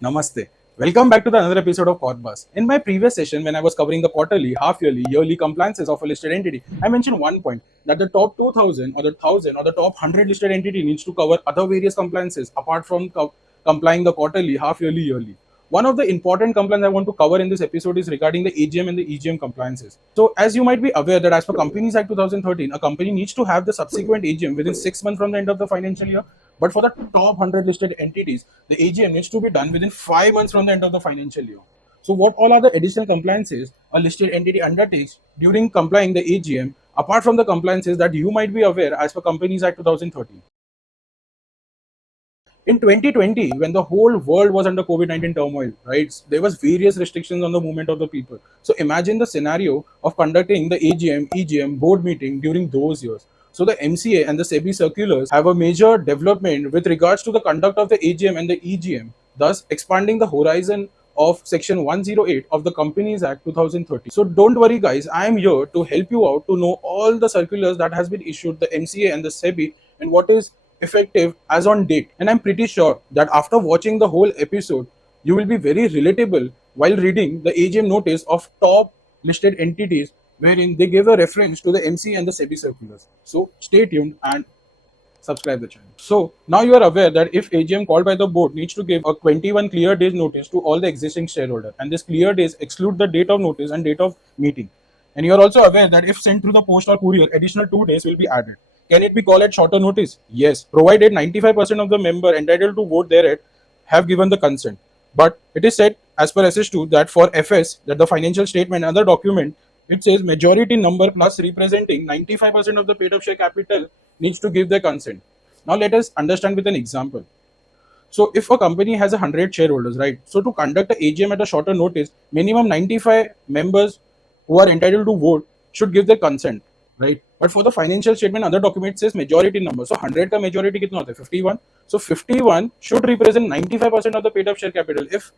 Namaste. Welcome back to the another episode of Corpus. In my previous session, when I was covering the quarterly, half-yearly, yearly compliances of a listed entity, I mentioned one point that the top 2000 or the 1000 or the top 100 listed entity needs to cover other various compliances apart from complying the quarterly, half-yearly, yearly. One of the important compliance I want to cover in this episode is regarding the AGM and the EGM compliances. So, as you might be aware that as per Companies Act 2013, a company needs to have the subsequent AGM within 6 months from the end of the financial year. But for the top 100 listed entities, the AGM needs to be done within 5 months from the end of the financial year. So, what all are the additional compliances a listed entity undertakes during complying the AGM, apart from the compliances that you might be aware as per Companies Act 2013? In 2020, when the whole world was under COVID-19 turmoil, right, there was various restrictions on the movement of the people. So imagine the scenario of conducting the AGM, EGM board meeting during those years. So the MCA and the SEBI circulars have a major development with regards to the conduct of the AGM and the EGM, thus expanding the horizon of Section 108 of the Companies Act 2030. So don't worry, guys. I am here to help you out to know all the circulars that has been issued, the MCA and the SEBI, and what is effective as on date. And I'm pretty sure that after watching the whole episode, you will be very relatable while reading the AGM notice of top listed entities wherein they give a reference to the MC and the SEBI circulars. So stay tuned and subscribe the channel. So now you are aware that if AGM called by the board needs to give a 21 clear days notice to all the existing shareholder, and this clear days exclude the date of notice and date of meeting. And you are also aware that if sent through the post or courier, additional 2 days will be added. Can it be called at shorter notice? Yes, provided 95% of the member entitled to vote thereat have given the consent. But it is said as per SS2 that for FS, that the financial statement and other document, it says majority number plus representing 95% of the paid up share capital needs to give their consent. Now let us understand with an example. So if a company has 100 shareholders, right? So to conduct the AGM at a shorter notice, minimum 95 members who are entitled to vote should give their consent, right? But for the financial statement, other document says majority number. So 100 का majority कितना होता है? 51. So 51 should represent 95% of the paid up share capital. If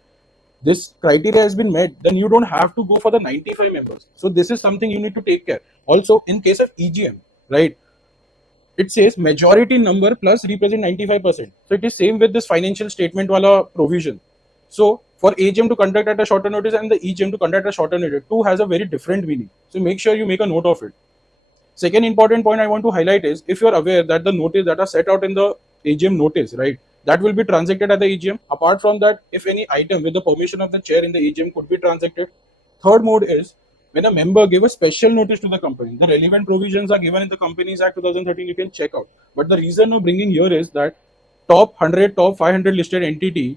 this criteria has been met, then you don't have to go for the 95 members. So this is something you need to take care. Also, in case of EGM, right? It says majority number plus represent 95%. So it is same with this financial statement wala provision. So for AGM to conduct at a shorter notice and the EGM to conduct at a shorter notice, two has a very different meaning. So make sure you make a note of it. Second important point I want to highlight is if you are aware that the notice that are set out in the AGM notice, right, that will be transacted at the AGM. Apart from that, if any item with the permission of the chair in the AGM could be transacted. Third mode is when a member give a special notice to the company. The relevant provisions are given in the Companies Act 2013. You can check out. But the reason of bringing here is that top 100, top 500 listed entity,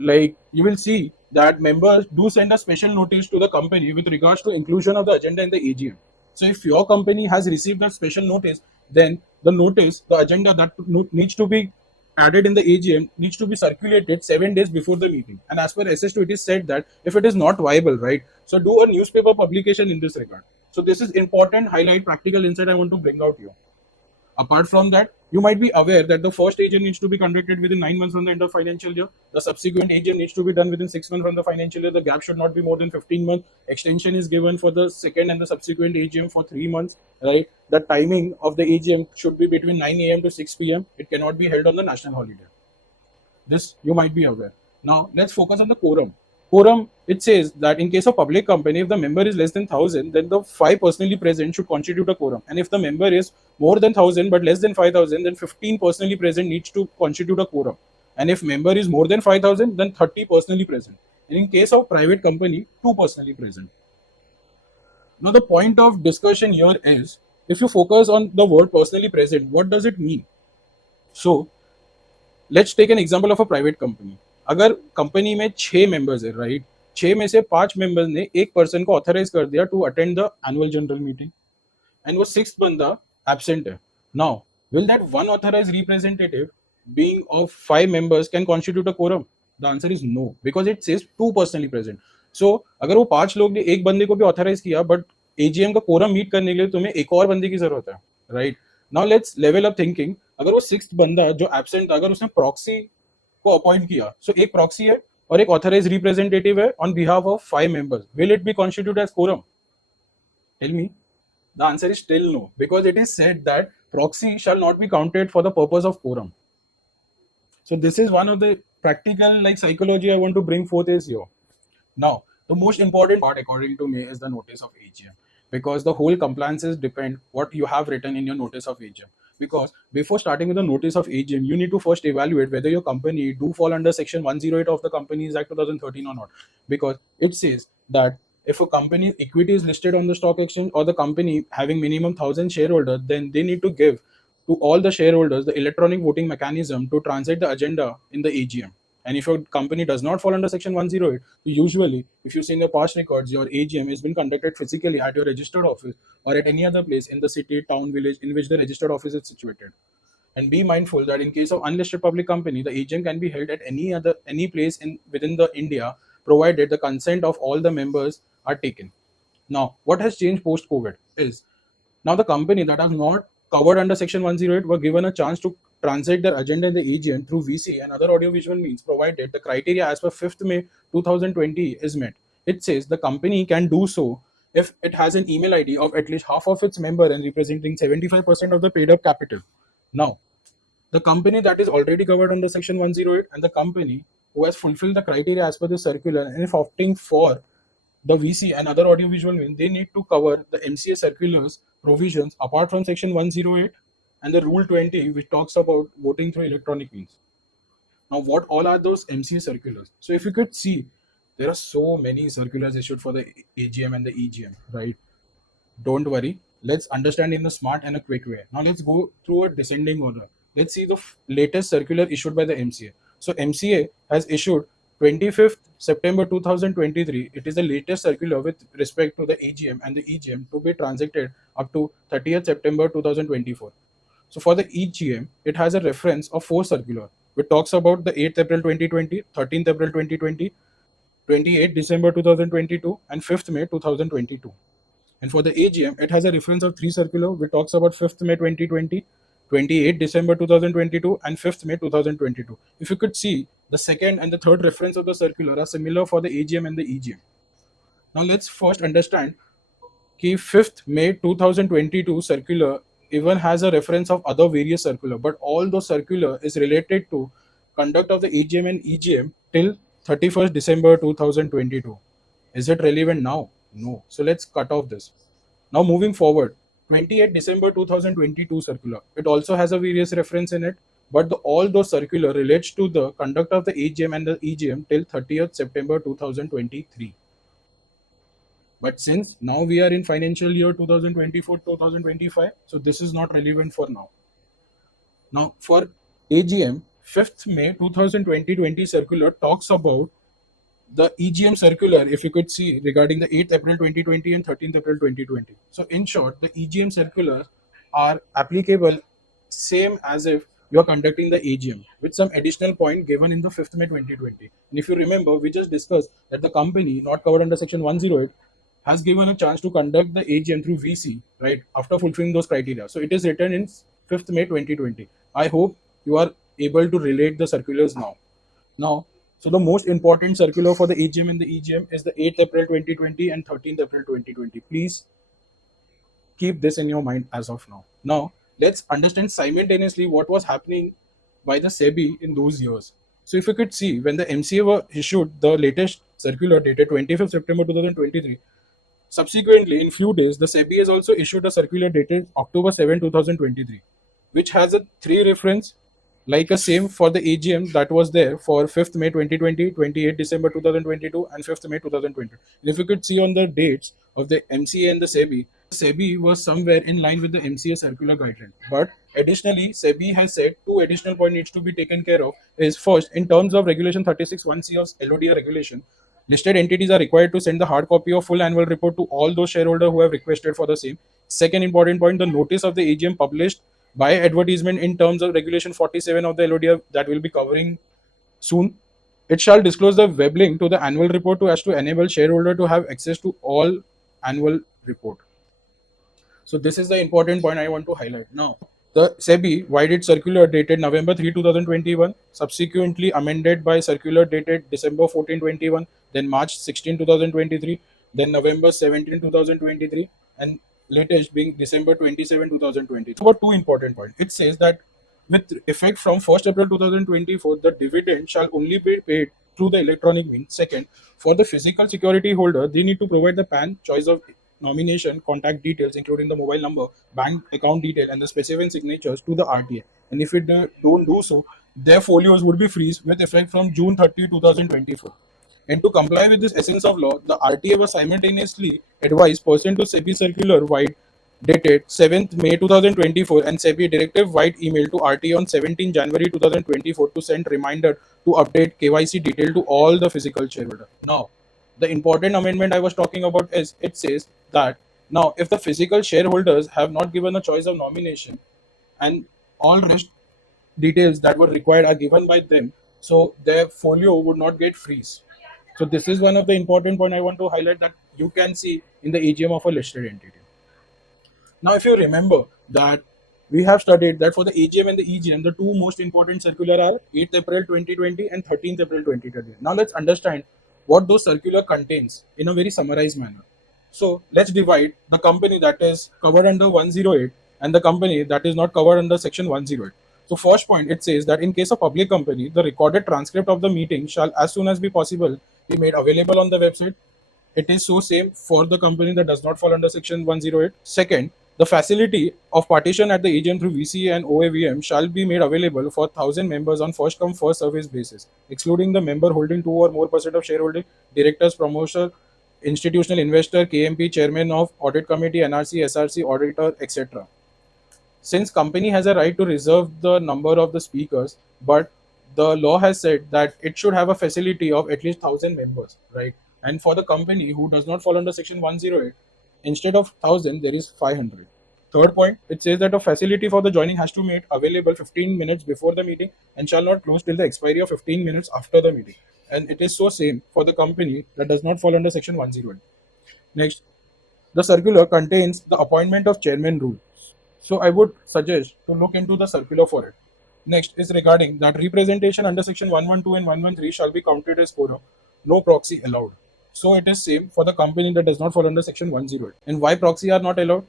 like you will see that members do send a special notice to the company with regards to inclusion of the agenda in the AGM. So if your company has received that special notice, then the notice, the agenda that needs to be added in the AGM needs to be circulated 7 days before the meeting. And as per SS2, it is said that if it is not viable, right, so do a newspaper publication in this regard. So this is important highlight practical insight I want to bring out here. Apart from that, you might be aware that the first AGM needs to be conducted within 9 months from the end of financial year. The subsequent AGM needs to be done within 6 months from the financial year. The gap should not be more than 15 months. Extension is given for the second and the subsequent AGM for 3 months, right? The timing of the AGM should be between 9 a.m. to 6 p.m. It cannot be held on the national holiday. This you might be aware. Now let's focus on the quorum. Quorum, it says that in case of public company, if the member is less than 1,000, then the 5 personally present should constitute a quorum. And if the member is more than 1,000 but less than 5,000, then 15 personally present needs to constitute a quorum. And if member is more than 5,000, then 30 personally present. And in case of private company, 2 personally present. Now the point of discussion here is, if you focus on the word personally present, what does it mean? So let's take an example of a private company. अगर company में 6 members है, right, 6 में से 5 members ने एक person को authorise कर दिया to attend the annual general meeting and वो 6th बंदा एब्सेंट है. Now will that one authorise representative being of 5 members can constitute a quorum? The answer is no, because it says 2 personally present. So अगर वो 5 लोग ने एक बंदे को भी ऑथराइज किया, बट एजीएम का कोरम मीट करने के लिए तुम्हें एक और बंदे की जरूरत है, right? Now let's level up thinking. अगर वो 6th बंदा जो एब्सेंट था, अगर उसने प्रॉक्सी को अपॉइंट किया, सो एक प्रॉक्सी है और एक ऑथराइज रिप्रेजेंटेटिव है on behalf of 5 members, will it be constituted as quorum? Tell me. The answer is still no, because it is said that proxy shall not be counted for the purpose of quorum. So this is one of the practical like psychology I want to bring forth is here. Now, the most important part, according to me, is the notice of AGM, because the whole compliances depend what you have written in your notice of AGM. Because before starting with the notice of AGM, you need to first evaluate whether your company do fall under Section 108 of the Companies Act 2013 or not. Because it says that if a company equity is listed on the stock exchange or the company having minimum 1,000 shareholders, then they need to give to all the shareholders the electronic voting mechanism to translate the agenda in the AGM. And if your company does not fall under Section 108, usually, if you see in the past records, your AGM has been conducted physically at your registered office or at any other place in the city, town, village in which the registered office is situated. And be mindful that in case of unlisted public company, the AGM can be held at any place in within the India, provided the consent of all the members are taken. Now, what has changed post COVID is now the company that are not covered under Section 108 were given a chance to translate their agenda in the AGM through VC and other audiovisual means, provided the criteria as per 5th May 2020 is met. It says the company can do so if it has an email ID of at least half of its member and representing 75% of the paid up capital. Now, the company that is already covered under Section 108 and the company who has fulfilled the criteria as per the circular, and if opting for the VC and other audiovisual means, they need to cover the MCA circulars provisions apart from Section 108 and the Rule 20, which talks about voting through electronic means. Now, what all are those MCA circulars? So, if you could see, there are so many circulars issued for the AGM and the EGM, right? Don't worry. Let's understand in a smart and a quick way. Now let's go through a descending order. Let's see the latest circular issued by the MCA. So MCA has issued 25th September 2023. It is the latest circular with respect to the AGM and the EGM to be transacted up to 30th September 2024. So for the EGM, it has a reference of 4 circular, which talks about the 8th April 2020, 13th April 2020, 28th December 2022, and 5th May 2022. And for the AGM, it has a reference of 3 circular, which talks about 5th May 2020, 28th December 2022, and 5th May 2022. If you could see, the second and the third reference of the circular are similar for the AGM and the EGM. Now let's first understand कि 5th May 2022 circular even has a reference of other various circular, but all those circular is related to conduct of the AGM and EGM till 31st December 2022. Is it relevant now? No. So let's cut off this. Now moving forward, 28th December 2022 circular. It also has a various reference in it, but all those circular relates to the conduct of the AGM and the EGM till 30th September 2023. But since now we are in financial year 2024-2025, so this is not relevant for now. Now for AGM, 5th May 2020 circular talks about the EGM circular, if you could see, regarding the 8th April 2020 and 13th April 2020. So in short, the EGM circulars are applicable same as if you are conducting the AGM with some additional point given in the 5th May 2020. And if you remember, we just discussed that the company not covered under Section 108 has given a chance to conduct the AGM through VC, right, after fulfilling those criteria. So it is written in 5th May 2020. I hope you are able to relate the circulars now. So the most important circular for the AGM and the EGM is the 8th April 2020 and 13th April 2020. Please keep this in your mind as of now. Now, let's understand simultaneously what was happening by the SEBI in those years. So if you could see, when the MCA were issued the latest circular dated 25th September 2023, subsequently in few days, the SEBI has also issued a circular dated October 7, 2023, which has a 3 reference like a same for the AGM that was there for 5th May 2020, 28th December 2022, and 5th May 2020. And if you could see on the dates of the MCA and the SEBI was somewhere in line with the MCA circular guideline. But additionally, SEBI has said 2 additional points needs to be taken care of. Is first, in terms of Regulation 36(1)(c) of LODR regulation, listed entities are required to send the hard copy of full annual report to all those shareholders who have requested for the same. Second important point, the notice of the AGM published by advertisement in terms of Regulation 47 of the LODR that will be covering soon. It shall disclose the web link to the annual report as to enable shareholder to have access to all annual report. So this is the important point I want to highlight. Now, the SEBI widened circular dated November 3, 2021, subsequently amended by circular dated December 14, 2021, then March 16, 2023, then November 17, 2023, and latest being December 27, 2020. It's about 2 important points. It says that With effect from 1st April 2024, the dividend shall only be paid through the electronic means. Second, for the physical security holder, they need to provide the PAN, choice of nomination, contact details, including the mobile number, bank account detail, and the specific signatures to the RTA. And if it don't do so, their folios would be freeze with effect from June 30, 2024. And to comply with this essence of law, the RTA was simultaneously advised pursuant to SEBI Circular Wide dated 7th May 2024 and SEBI Directive White email to RTA on 17 January 2024 to send reminder to update KYC detail to all the physical shareholder. Now, the important amendment I was talking about is it says that now if the physical shareholders have not given a choice of nomination and all rest details that were required are given by them, so their folio would not get freeze. So this is one of the important point I want to highlight that you can see in the AGM of a listed entity. Now, if you remember that we have studied that for the AGM and the EGM, the two most important circular are 8th April 2020 and 13th April 2020. Now, let's understand what those circular contains in a very summarized manner. So, let's divide the company that is covered under 108 and the company that is not covered under section 108. So, first point, it says that in case of public company, the recorded transcript of the meeting shall as soon as be possible be made available on the website. It is so same for the company that does not fall under section 108. Second, the facility of partition at the AGM through VC and OAVM shall be made available for 1,000 members on first come first service basis, excluding the member holding 2 or more % of shareholding, directors, promoter, institutional investor, KMP, chairman of audit committee, NRC, SRC, auditor, etc. Since company has a right to reserve the number of the speakers, but the law has said that it should have a facility of at least 1,000 members, right? And for the company who does not fall under section 108, instead of 1,000, there is 500. Third point, it says that a facility for the joining has to be made available 15 minutes before the meeting and shall not close till the expiry of 15 minutes after the meeting. And it is so same for the company that does not fall under section 108. Next, the circular contains the appointment of chairman rule. So I would suggest to look into the circular for it. Next is regarding that representation under section 112 and 113 shall be counted as quorum. No proxy allowed. So it is same for the company that does not fall under section 108. And why proxy are not allowed?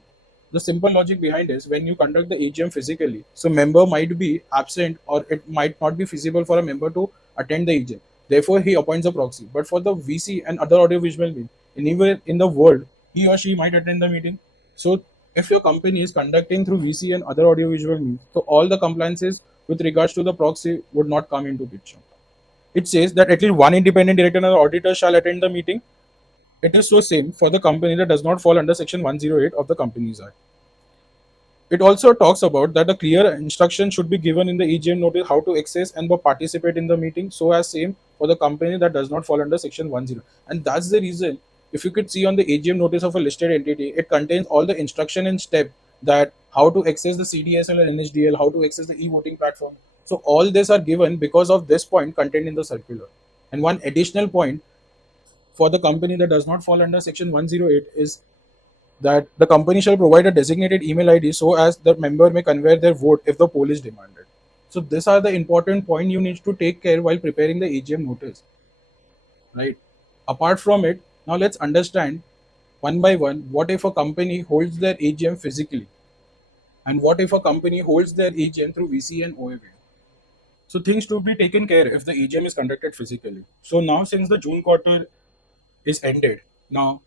The simple logic behind is when you conduct the AGM physically, so member might be absent or it might not be feasible for a member to attend the AGM. Therefore, he appoints a proxy. But for the VC and other audiovisual means, anywhere in the world, he or she might attend the meeting. So if your company is conducting through VC and other audiovisual means, so all the compliances with regards to the proxy would not come into picture. It says that at least one independent director and auditor shall attend the meeting. It is so same for the company that does not fall under section 108 of the Companies Act. It also talks about that a clear instruction should be given in the AGM notice how to access and participate in the meeting, so as same for the company that does not fall under section 10. And that's the reason, if you could see on the AGM notice of a listed entity, it contains all the instruction and step that how to access the CDSL and NHDL, how to access the e-voting platform. So all this are given because of this point contained in the circular. And one additional point for the company that does not fall under section 108 is that the company shall provide a designated email ID so as the member may convey their vote if the poll is demanded. So these are the important point you need to take care while preparing the AGM notice, right? Apart from it, now let's understand one by one, what if a company holds their AGM physically? And what if a company holds their AGM through VC and OAV? So things to be taken care if the AGM is conducted physically. So now since the June quarter is ended, now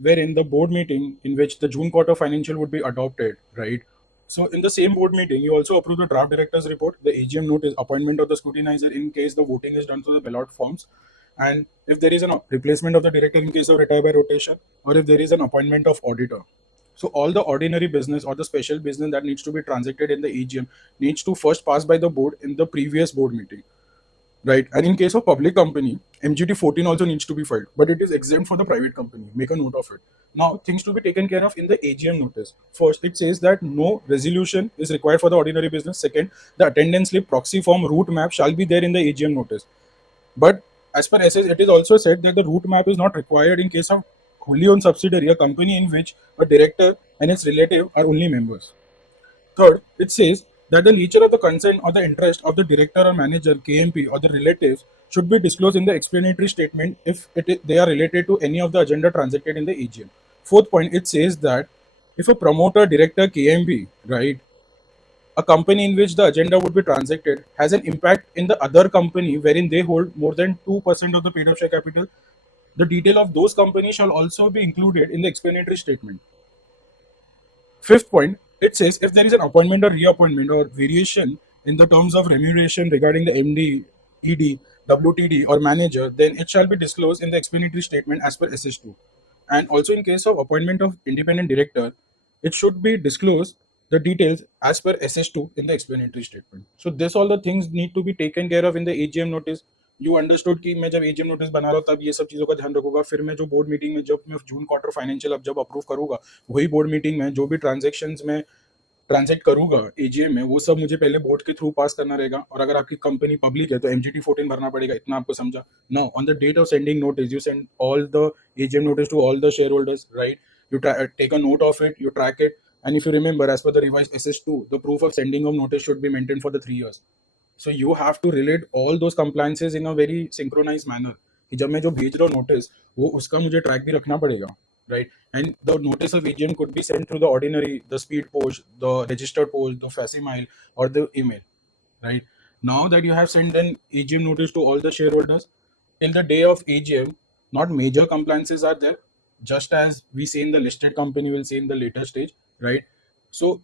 wherein the board meeting in which the June quarter financial would be adopted, right? So in the same board meeting, you also approve the draft director's report, the AGM notice, appointment of the scrutinizer in case the voting is done through the ballot forms, and if there is a replacement of the director in case of retire by rotation, or if there is an appointment of auditor. So all the ordinary business or the special business that needs to be transacted in the AGM needs to first pass by the board in the previous board meeting. Right, and in case of public company, MGT 14 also needs to be filed, but it is exempt for the private company. Make a note of it. Now, things to be taken care of in the AGM notice. First, it says that no resolution is required for the ordinary business. Second, the attendance slip, proxy form, route map shall be there in the AGM notice. But as per SS, it is also said that the route map is not required in case of wholly owned subsidiary, a company in which a director and its relative are only members. Third, it says that the nature of the concern or the interest of the director or manager, KMP, or the relatives should be disclosed in the explanatory statement if they are related to any of the agenda transacted in the AGM. Fourth point, it says that if a promoter, director, KMP, right, a company in which the agenda would be transacted has an impact in the other company wherein they hold more than 2% of the paid up share capital, the detail of those companies shall also be included in the explanatory statement. Fifth point, it says if there is an appointment or reappointment or variation in the terms of remuneration regarding the MD, ED, WTD or manager, then it shall be disclosed in the explanatory statement as per SS2. And also in case of appointment of independent director, it should be disclosed the details as per SS2 in the explanatory statement. So this all the things need to be taken care of in the AGM notice. You understood कि मैं जब AGM notice बना रहा हूँ तब ये सब चीज़ों का ध्यान रखूंगा. फिर मैं जो बोर्ड मीटिंग में जब मैं जून क्वार्टर फाइनेंशियल अब जब अप्रूव करूंगा, वही बोर्ड मीटिंग में जो भी ट्रांजेक्शन्स में ट्रांजेक्ट करूंगा एजीएम में, वो सब मुझे पहले बोर्ड के थ्रू पास करना रहेगा. और अगर आपकी कंपनी पब्लिक है तो एमजीटी 14 भरना पड़ेगा. इतना आपको समझा. Now on the date of sending notice, you send all the AGM notice to all the shareholders, right? You take a note of it, you track it, and if you remember, as per the revised SS2, the proof of sending of notice should be maintained for the 3 years. So you have to relate all those compliances in a very synchronized manner. कि जब मैं जो भेज रहा हूँ notice, वो उसका मुझे ट्रैक भी रखना पड़ेगा, right? And the notice of AGM could be sent through the ordinary, the speed post, the registered post, the facsimile, or the email, right? Now that you have sent an AGM notice to all the shareholders, till the day of AGM, not major compliances are there, just as we say in the listed company, will say in the later stage, right? So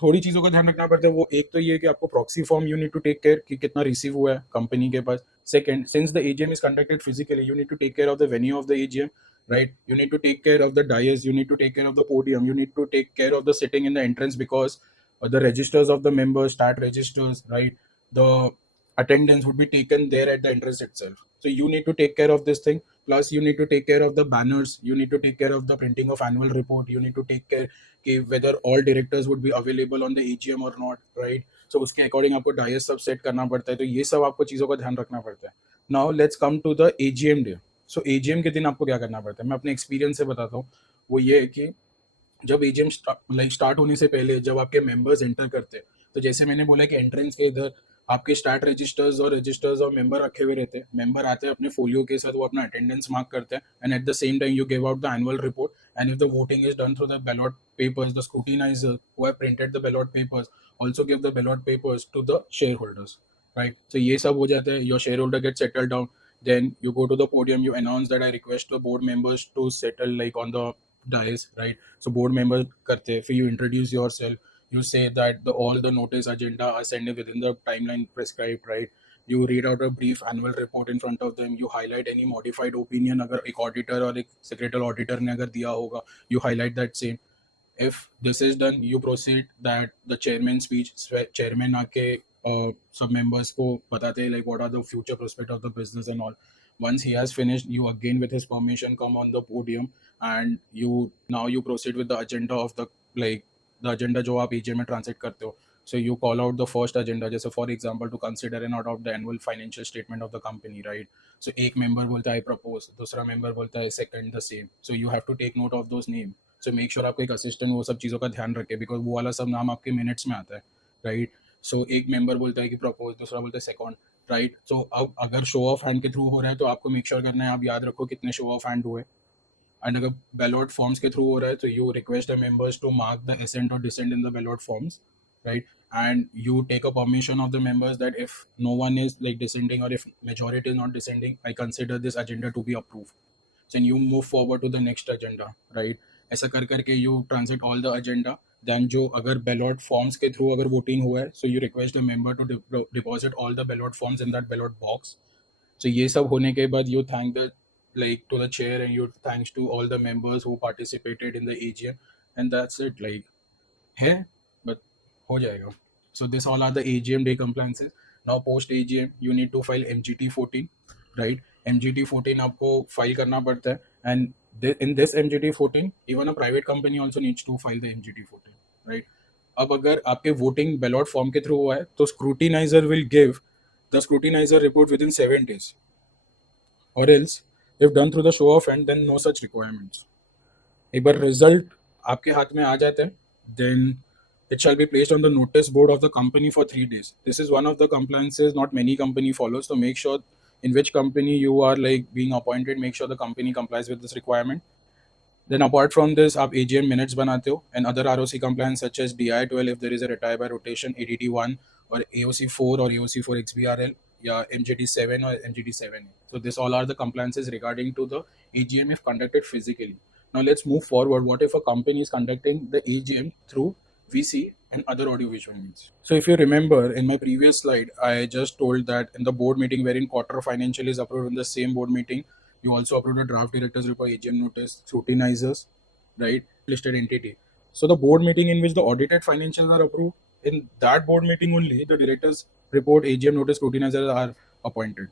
थोड़ी चीज़ों का ध्यान रखना पड़ता है. वो एक तो ये कि आपको proxy form you need to take care कि कितना रिसीव हुआ है कंपनी के पास. Second, since the AGM is conducted physically, you need to take care of the venue of the AGM, right? You need to take care of the dais, you need to take care of the podium, you need to take care of the sitting in the entrance, because the registers of the members, stat registers, right? The attendance would be taken there at the entrance itself. So you need to take care of this thing. Plus you need to take care of the banners, you need to take care of the printing of annual report, you need to take care whether all directors would be available on the AGM or not, right? So उसके according आपको dais सब set करना पड़ता है. तो ये सब आपको चीज़ों का ध्यान रखना पड़ता है. Now let's come to the AGM day. So AGM के दिन आपको क्या करना पड़ता है, मैं अपने एक्सपीरियंस से बताता हूँ. वो ये है कि जब एजीएम स्टार्ट होने से पहले जब आपके मेंबर्स एंटर करते हैं, तो जैसे मैंने बोला कि एंट्रेंस के इधर आपके स्टार्ट रजिस्टर्स और मेंबर रखे हुए रहते हैं. मेंबर आते हैं अपने फोलियो के साथ, वो अपना अटेंडेंस मार्क करते हैं, and at the same time you give out the annual report. And if the voting is done through the ballot papers, the scrutiniser who have printed the ballot papers also give the ballot papers to the shareholders, right? So ये सब हो जाता है. Your shareholder gets settled down. Then you go to the podium, you announce that I request the board members to settle like on the dais, right? So board members करते हैं. फिर you introduce yourself. You say that all the notice agenda are sent within the timeline prescribed, right? You read out a brief annual report in front of them. You highlight any modified opinion अगर एक auditor और एक secretarial auditor ने अगर दिया होगा, you highlight that same. If this is done, you proceed that the chairman speech. Chairman आके सब members को बताते हैं like what are the future prospect of the business and all. Once he has finished, you again with his permission come on the podium, and you proceed with the agenda of the agenda जो आप AGM में transact करते हो. So you call out the first agenda, जैसे for example to consider and adopt the annual financial statement of the company, right? So एक member बोलता है I propose, दूसरा member बोलता है second the same. So you have to take note of those names. So make sure आपको एक assistant वो सब चीज़ों का ध्यान रखे, बिकॉज वो वाला सब नाम आपके मिनट्स में आता है, राइट? सो एक मेंबर बोलता है कि प्रपोज, दूसरा बोलता है सेकंड, राइट? सो अब अगर शो ऑफ हैंड के थ्रू हो रहा है तो आपको मेक श्योर करना है, आप याद रखो कितने शो ऑफ हैंड हुए. एंड अगर बैलॉट फॉर्म्स के थ्रू हो रहा है तो you request the members to mark the assent और dissent in the ballot forms, right? And you take a permission of the members that if no one is like dissenting or if majority is not dissenting, I consider this agenda to be approved. Then you move forward to the next agenda, right? ऐसा कर करके you transit all the agenda. Then जो अगर ballot forms के through अगर voting हुआ है, so you request a member to deposit all the ballot forms in that ballot box. So ये सब होने के बाद you thank the to the chair, and you thanks to all the members who participated in the AGM, and that's it. है, but हो जाएगा. So this all are the AGM day compliances. Now post AGM you need to file MGT 14, right? MGT 14 आपको file करना पड़ता है, and in this MGT 14 even a private company also needs to file the MGT 14, right? अब अगर आपके voting ballot form के through हुआ है तो scrutinizer will give the scrutinizer report within 7 days, or else if done through the show of hand then no such requirements. एक बार result आपके हाथ में आ जाता है, then it shall be placed on the notice board of the company for 3 days. This is one of the compliances not many company follows, so make sure in which company you are being appointed, make sure the company complies with this requirement. Then apart from this, आप AGM minutes बनाते हो and other ROC compliance such as DI12 if there is a retire by rotation, ADT1 or AOC4 or AOC4 XBRL, या MGT7 or MGT7. So this all are the compliances regarding to the AGM if conducted physically. Now let's move forward. What if a company is conducting the AGM through VC and other audiovisual means? So if you remember in my previous slide, I just told that in the board meeting wherein quarter financial is approved in the same board meeting, you also approved a draft director's report, AGM notice, scrutinizers, right? Listed entity. So the board meeting in which the audited financials are approved, in that board meeting only, the directors report, AGM notice, scrutinizers are appointed.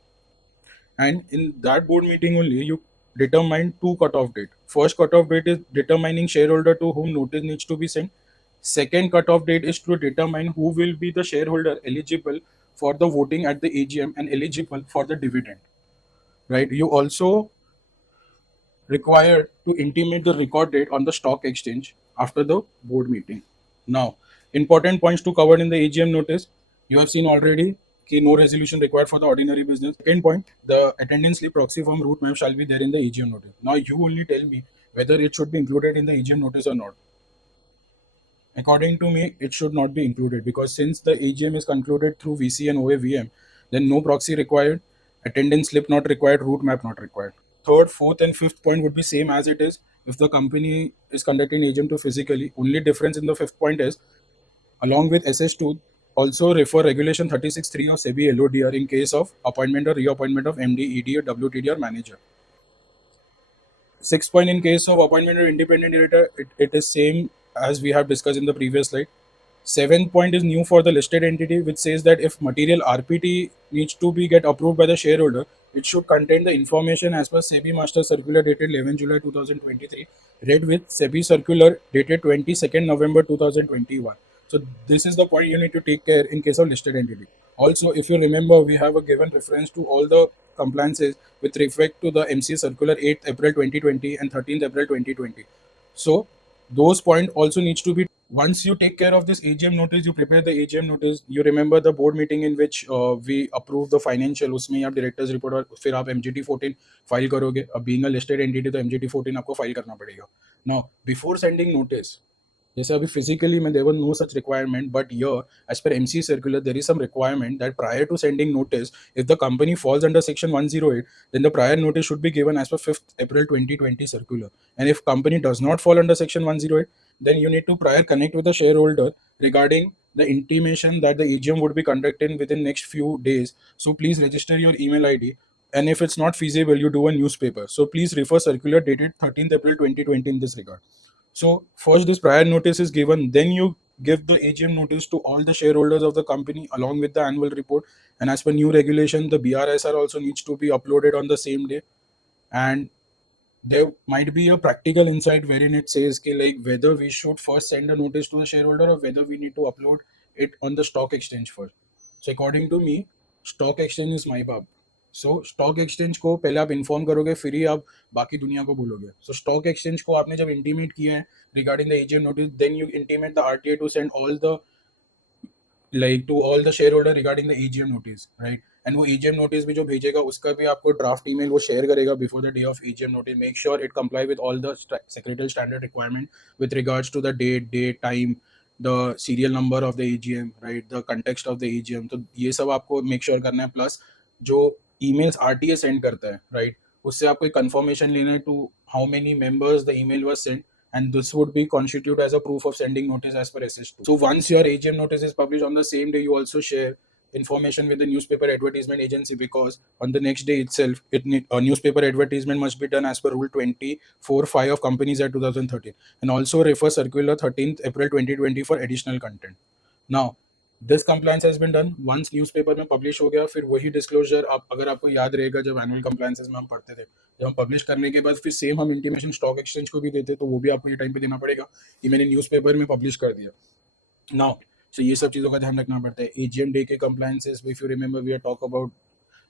And in that board meeting only, you determine two cutoff date. First cutoff date is determining shareholder to whom notice needs to be sent. Second cutoff date is to determine who will be the shareholder eligible for the voting at the AGM and eligible for the dividend. Right? You also required to intimate the record date on the stock exchange after the board meeting. Now, important points to cover in the AGM notice. You have seen already कि no resolution required for the ordinary business. Second point, the attendance slip, proxy form, route map shall be there in the AGM notice. Now, you only tell me whether it should be included in the AGM notice or not. According to me, it should not be included because since the AGM is concluded through VC and OAVM, then no proxy required, attendance slip not required, route map not required. Third, fourth, and fifth point would be same as it is if the company is conducting AGM to physically. Only difference in the fifth point is, along with SS2, also refer Regulation 36(3) of SEBI LODR in case of appointment or reappointment of MD, ED, or WTD or manager. Sixth point, in case of appointment of independent director, it is same as we have discussed in the previous slide. Seventh point is new for the listed entity, which says that if material RPT needs to be get approved by the shareholder, it should contain the information as per SEBI Master Circular dated 11 July 2023, read with SEBI Circular dated 22nd November 2021. So this is the point you need to take care in case of listed entity. Also, if you remember, we have a given reference to all the compliances with respect to the MCA Circular 8th April 2020 and 13th April 2020. So those points also needs to be. Once you take care of this AGM notice, you prepare the AGM notice. You remember the board meeting in which we approve the financial. उसमें आप directors report और फिर आप MGT14 file करोगे. अब being a listed entity तो MGT14 आपको file करना पड़ेगा. Now before sending notice, जैसे अभी physically में there was no such requirement, but here as per MCA circular there is some requirement that prior to sending notice, if the company falls under section 108, then the prior notice should be given as per 5th April 2020 circular. And if company does not fall under section 108, then you need to prior connect with the shareholder regarding the intimation that the AGM would be conducted within next few days. So please register your email ID. And if it's not feasible, you do a newspaper. So please refer circular dated 13th April 2020 in this regard. So first this prior notice is given, then you give the AGM notice to all the shareholders of the company along with the annual report. And as per new regulation, the BRSR also needs to be uploaded on the same day. And there might be a practical insight wherein it says कि like whether we should first send a notice to the shareholder or whether we need to upload it on the stock exchange first. So according to me, stock exchange is my बाप. So stock exchange को पहले आप inform करोगे फिर ही आप बाकी दुनिया को बोलोगे. So stock exchange को आपने जब intimate किया है regarding the AGM notice, then you intimate the RTA to send all the like to all the shareholder regarding the AGM notice, right? And वो AGM notice भी जो भेजेगा उसका भी आपको draft email वो share करेगा before the day of AGM notice. Make sure it comply with all the secretarial standard requirement with regards to the date, time, the serial number of the AGM, right? The context of the AGM. तो ये सब आपको make sure करना है. Plus जो emails RTA send करता है, right? उससे आपको एक confirmation लेना है to how many members the email was sent. And this would be constitute as a proof of sending notice as per SS2. So once your AGM notice is published on the same day, you also share information with the newspaper advertisement agency because on the next day itself, a newspaper advertisement must be done as per Rule 24(5) of Companies Act 2013 and also refer Circular 13th April 2020 for additional content. Now, this compliance has been done. Once newspaper में publish हो गया, फिर वही disclosure आप अगर आपको याद रहेगा जब annual compliances में हम पढ़ते थे, जब हम publish करने के बाद फिर same हम intimation stock exchange को भी देते, तो वो भी आपको ये time पे देना पड़ेगा कि मैंने newspaper में publish कर दिया. Now, so ये सब चीज़ों का ध्यान रखना पड़ता है. AGM day के compliances, if you remember, we had talked about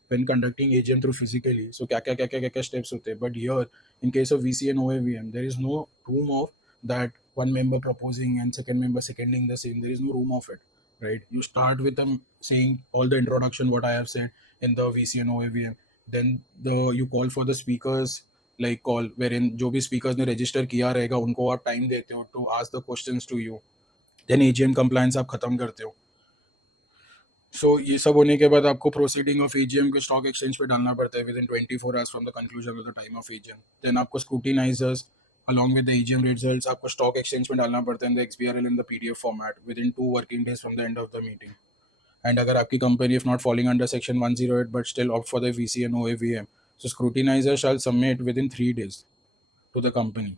when conducting AGM through physically. So क्या steps होते हैं. But here, in case of VC and OAVM, there is no room of that one member proposing and second member seconding the same. There is no room of it, right? You start with them saying all the introduction, what I have said in the VC and OAVM. Then you call for the speakers, like call wherein जो भी speakers ने register किया रहेगा उनको आप time देते हो to ask the questions to you, then AGM compliance आप खत्म करते हो. So ये सब होने के बाद आपको proceeding of AGM को stock exchange पे डालना पड़ता है within 24 hours from the conclusion of the time of AGM. Then आपको scrutinizers along with the AGM results आपको stock exchange में डालना पड़ता है in the XBRL in the PDF format within 2 working days from the end of the meeting. And अगर आपकी company if not falling under section 108 but still opt for the VC and OAVM, so scrutinizer shall submit within 3 days to the company.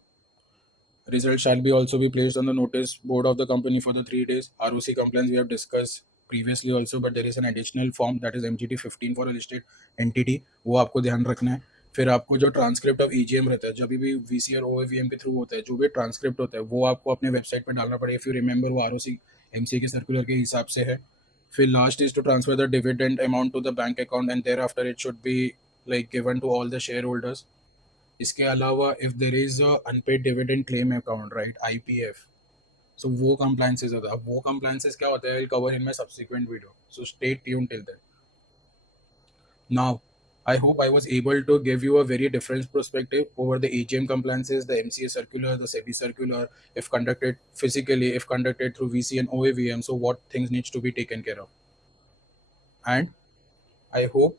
Results shall be also be placed on the notice board of the company for the 3 days. ROC compliance we have discussed previously also, but there is an additional form that is MGT 15 for a listed entity. वो आपको ध्यान रखना है. फिर आपको जो transcript of EGM रहता है, जब भी VC और OAVM के थ्रू होता है, जो भी ट्रांसक्रिप्ट होता है वो आपको अपने वेबसाइट पर डालना पड़ेगा. इफ यू रिमेंबर वो ROC MCA के सर्कुलर के हिसाब से है. फिर last is to transfer the dividend amount to the bank account and thereafter it should be like given to all the share holders. इसके अलावा if there is unpaid dividend claim account right IPF, so वो compliances होता है. अब वो compliances क्या होता है will cover in my subsequent video, so stay tuned till then. Now I hope I was able to give you a very different perspective over the AGM compliances, the MCA circular, the SEBI circular, if conducted physically, if conducted through VC and OAVM, so what things needs to be taken care of. And I hope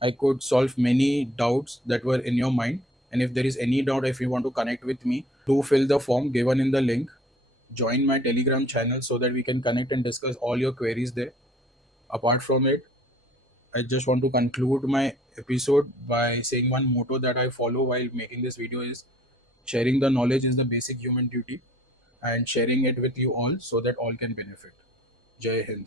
I could solve many doubts that were in your mind. And if there is any doubt, if you want to connect with me, do fill the form given in the link. Join my Telegram channel so that we can connect and discuss all your queries there. Apart from it, I just want to conclude my episode by saying one motto that I follow while making this video is sharing the knowledge is the basic human duty and sharing it with you all so that all can benefit. Jai Hind.